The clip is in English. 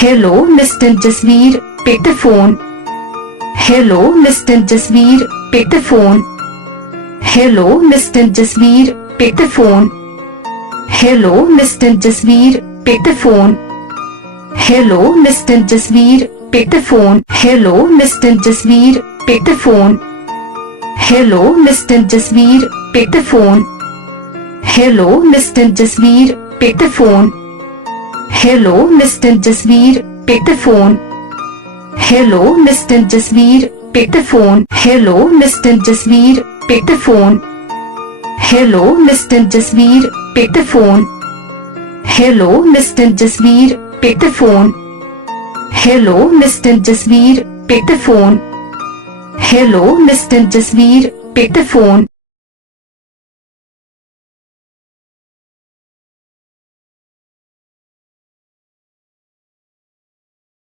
Hello, Mr. Jasveer, pick the phone. Hello, Mr. Jasveer, pick the phone. Hello, Mr. Jasveer, pick the phone. Hello, Mr. Jasveer, pick the phone. Hello, Mr. Jasveer, pick the phone. Hello, Mr. Jasveer, pick the phone. Hello, Mr. Jasveer, pick the phone. Hello, Mr. Jasveer, pick the phone. Hello, Mr. Jasveer, pick the phone. Hello, Mr. Jasveer, pick the phone. Hello, Mr. Jasveer, pick the phone. Hello, Mr. Jasveer, pick the phone. Hello, Mr. Jasveer, pick the phone. Hello, Mr. Jasveer, pick the phone. Hello, Mr. Jasveer, pick the phone.